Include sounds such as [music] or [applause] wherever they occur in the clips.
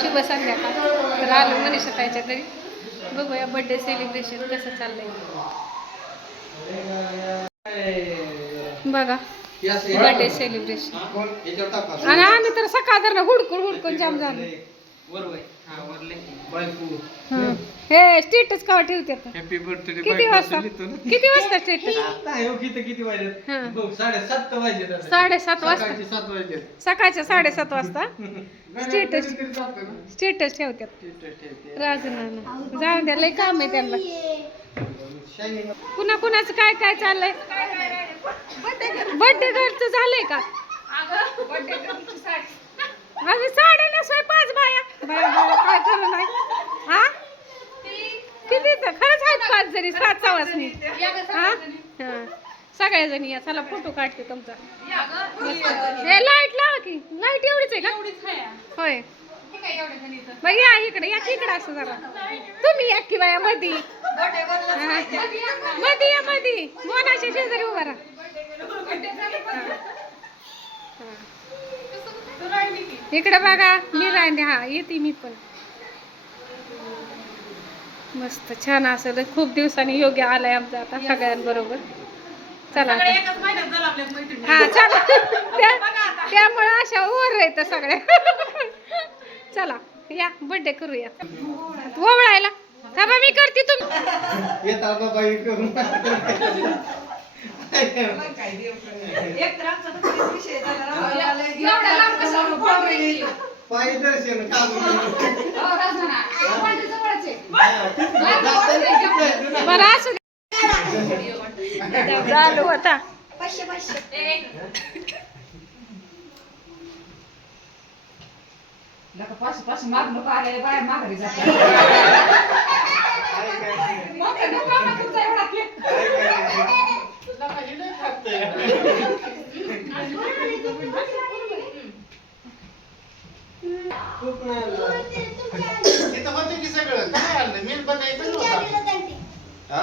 शुभ संध्याकाळ. तर आलो मनीषा ताईच्या घरी. बघूया बर्थडे सेलिब्रेशन कसं चाललंय. बघा बर्थडे सेलिब्रेशन आणि आम्ही तर सकाळ हुडकून हुडकून जाम झालो. हं. स्टेटस का ठेवते आता? हॅपी बर्थडे किती वाजता किती वाजता स्टेटस किती किती वाजत हा. बघ, साडेसात वाजत आता. साडेसात वाजता सकाळचे सात वाजत सकाळच्या साडेसात वाजता [laughs] Status. कधीतरी जातं ना. स्टेटस ठेवतात Status ठेवते. राजू नाना जाऊ द्या लय काम आहे त्यांना Shining. कुणा कुणाचं काय काय चाललंय बर्थडे घरचं झालंय का आम्ही साड्या नेसोय पाच बाया बाया बाया काय खरं नाही हा किती तर? खरंच आहेत पाच जणी सात सवासनी हा हा. सगळ्या जणी. या चला फोटो काढते तुमचा. हे लाइट लावा की. लाइट एवढीच आहे का? होय. मग या इकडे या इकडे असं जरा. तुम्ही या की बाया मधी. मधी या मधी मोनाच्या शेजारी उभा राहा. हा. इकडे बघा मी राहते. हा येते मी पण. मस्त छान असं खूप दिवसांनी योग्य आलाय आमचा आता सगळ्यांबरोबर. चला आता. हा चला. [laughs] त्या- त्यामुळे अशा ओर येतं सगळ्या. चला या बर्थडे करूया. ओवळायला. थांबा मी करते तुम्ही पायी दर्शन काम बरं असू दे. चालू होता. पाच पाच माग नको आलेले बाया माघारी जातात खूप नाही आलं. इथं होतं की सगळं काय आणलं मेन बनायचं नव्हतं हा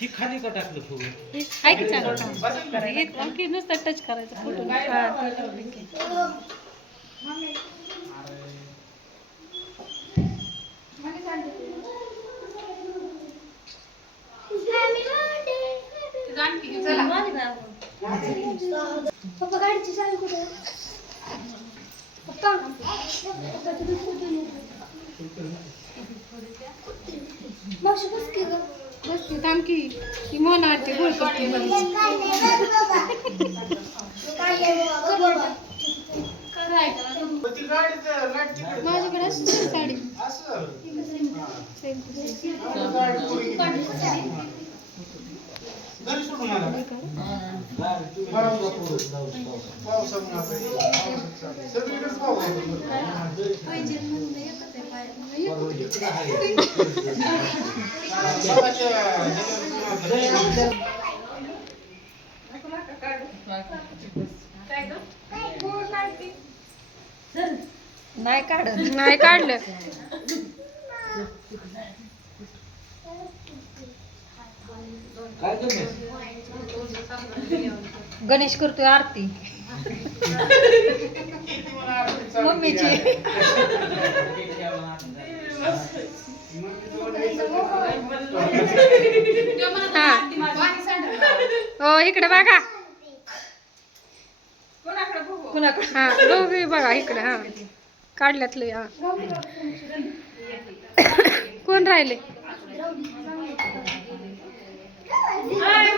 ही खाली का टाकलं हे बक्की नुसतं टच करायचं फोटो. पप्पा गाडीची चावी कुठे पप्पा मावशी बस की गं. बस ती थांब की ती मोना आणते गोळ करते. माझ्याकडे असं साडी सेम. नाही काढत. नाही काढलं. गणेश करतोय आरती. [laughs] मम्मीची. [laughs] हा. इकडे बघा. हा दोघे बघा इकडे हा. काढल्यातलं हा. कोण राहिले?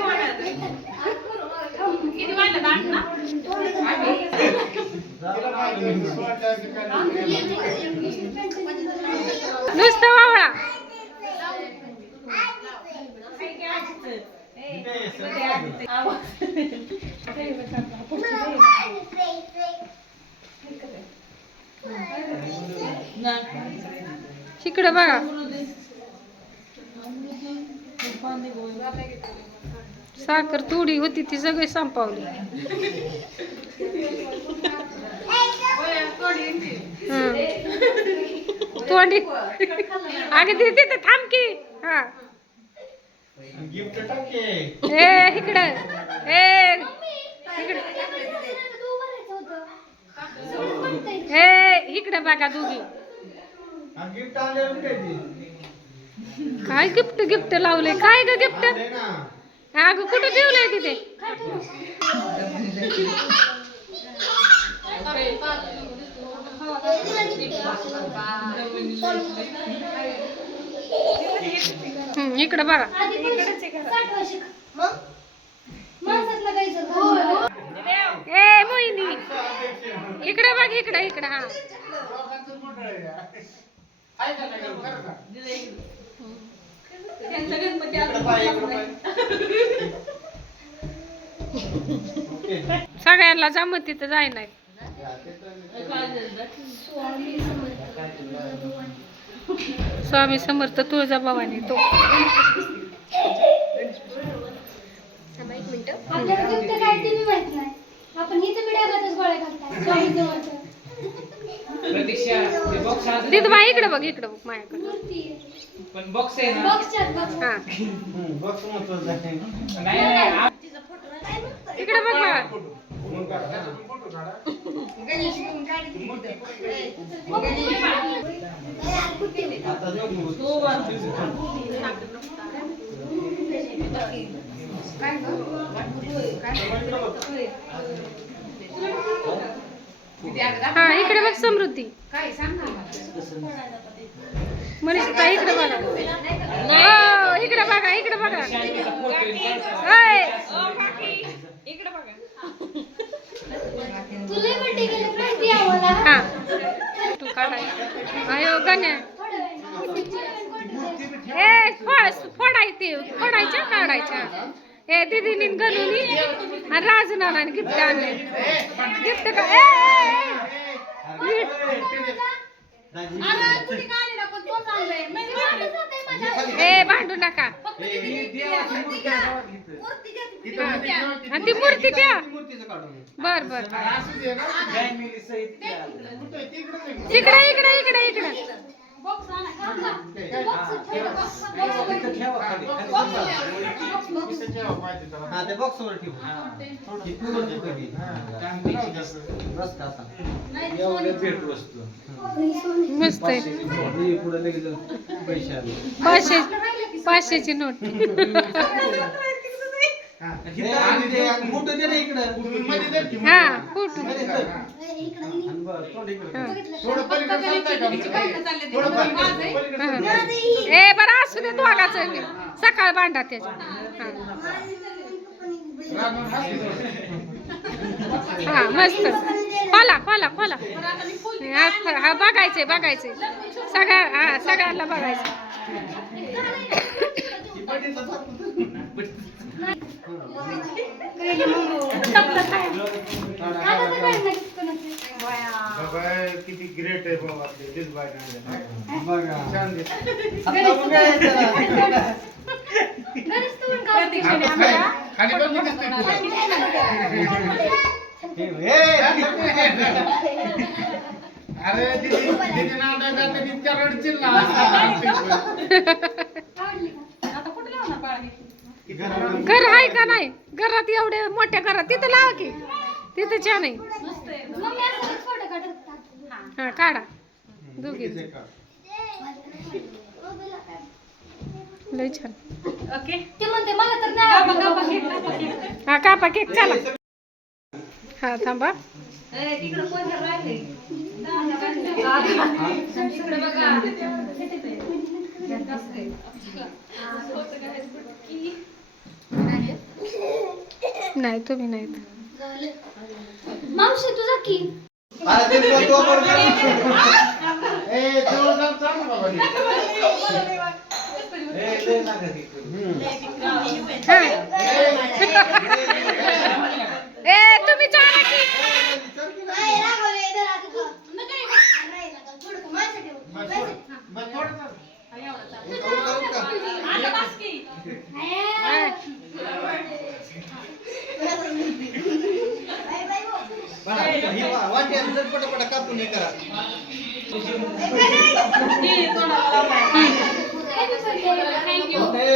वावळा Hey, hey, hey. इकडे बघा. साखर थोडी होती ती सगळी संपावली. तोंडी अगं ती तिथे थांब की हा गिफ्ट टाके ए इकडं ए इकडं ए इकडे बघा दोघी गिफ्ट काय काय गिफ्ट गिफ्ट लावले? काय ग गिफ्ट? अगं कुठं ठेवलंय तिथे? हं, इकडे बघा. ए मोहिनी. इकडे बघ इकडे इकडे हा. सगळ्यांना जमत तिथं जाय नाही स्वामी समर्थ तुळजाभवानी तो. आपल्याला गिफ्ट काय ते बा इकडे बघ इकडे बघ माझ्याकडे. मूर्ती आहे. पण बॉक्स आहे ना? बॉक्सच्या बॉक्स हा. हम्म, बॉक्स महत्वाचं आहे. नाही नाही आ- इकडे बघ हा इकडे बघ समृद्धी काय सांग ना. मनीषा इकडे बघा हो इकडे बघा इकडे बघा शाळेचा फोटो आहे. ओय. तुला बड्डे केलं माहिती आम्हाला हा. तू काढाय अयो गण्या. थोड्या वेळाने. ए फो- फोडायचे फोडायच्या काढायच्या. ए दीदीनी गणूनी आणि राजनाना गिफ्ट आणले. गिफ्ट का? ए. ए भांडू नका. आणि ती मूर्ती ठेवा. काढून. बर बर. इकडे इकडे इकडे इकडे. हा हा. ही. मस्त आहे. पुढे लगेच पैसे आले. पाचशे पाचशेची नोट. [laughs] हा. ते. फोटो. हा. हा. ए बरं असू दे दोघाचं सकाळ बांधा त्याच्या. हा. हा मस्त. खोला खोला खोला. हा हा, बघायचंय बघायचंय. सगळ्या हा सगळ्यांना बघायचं ही पटीचं चालतं. बाबा, किती ग्रेट आहे बाबा ते दिसबाई नांदे. बघा. छान दिसतं. आता बघा याच्याला. प्रतीक्षेने आता आम्हाला खाली- खाली पण मी दिसतोय तुला. हे, हे, अरे दीदी दीदी नांदा करते इतक्या रडशील ना घराला- घर आहे का नाही घरात एवढे मोठ्या घरात तिथं लावा की. तिथं छान आहे. मम्मी असं फ़ोटो काढत हा काढा. दोघी. लय छान. ते म्हणते मला तर नाही आवडलं. हा कापा केक चला. हा थांबा. [laughs] नाही तुम्ही नाहीत मावशी तुझा की. ए, तुम्ही चला की. नाही, रागावले, कापून हे करा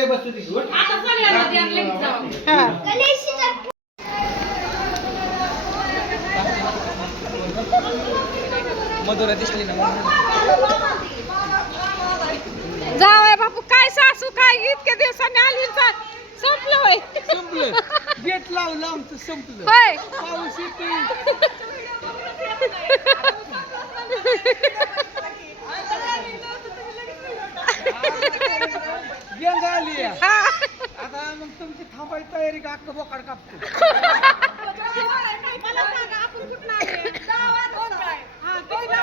बसू मधुरा दिसली ना. जावय बापू काय सासू काय इतक्या दिवसांनी आली संपलं होय. संपलं. गेट लावलं आमचं संपलं. होय. पाऊस येतोय. गेंग आली. आहे. हा. आता मग तुमची थांबायची तयारी का अख्खं बोकाड कापतो? इतकं उशीर असतो दहा अकरा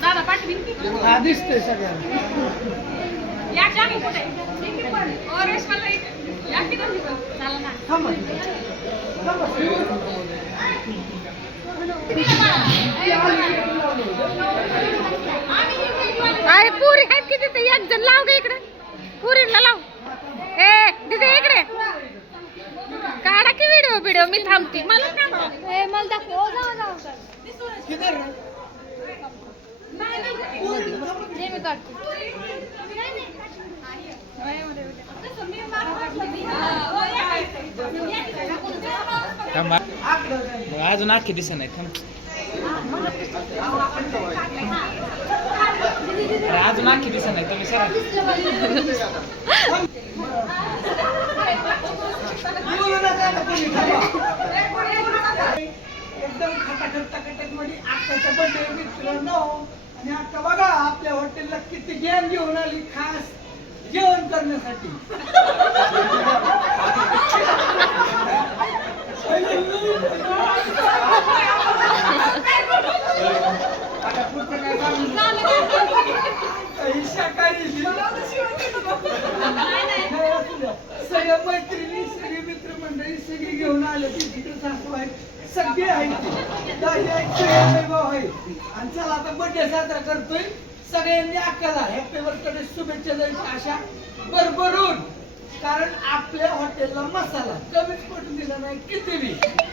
दादा पाठवी. हा सगळ्यांना. या की कुठे. या ना. थांबा. पुरी आहेत की तिथे? एक जण लाव ग इकडे. पुरीला लाव. ए तिथे इकडे काढा की व्हिडिओ व्हिडिओ मी थांबते मला थांबा. ए, मला दाखव ओ, जाऊ जाऊ किधर दे मी काढतो अजून अख्खे दिसत नाही थांब अरे अजून आखी दिसत नाही तुम्ही सर. एकदम खटाखटमध्ये बर्थडे आणि आता बघा आपल्या हॉटेलला किती गेम घेऊन आली खास जेवण करण्यासाठी आता पुढचं काय सांगू? काही शाकाहारी नाही, असू द्या. सगळ्या मैत्रिणी सगळी मित्रमंडळी सगळी घेऊन आले तिकडे सासू आहेत सगळे आहेत दाजी आहेत सगळे भाऊ आहे आणि चला आता बर्थडे साजरा करतोय. सगळ्यांनी अक्काला हॅपी बर्थडे शुभेच्छा द्यायची आशा भरभरून. कारण आपल्या हॉटेलला मसाला कमीच पटून दिला नाही किती बी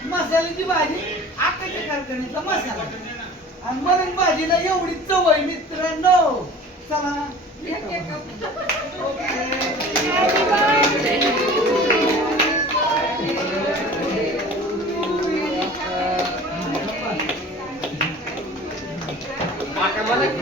मसाल्याची भाजी आकाच्या कारखान्याचा मसाला. आणि मरण भाजीला एवढी चव आहे मित्रांनो. चला বলে কি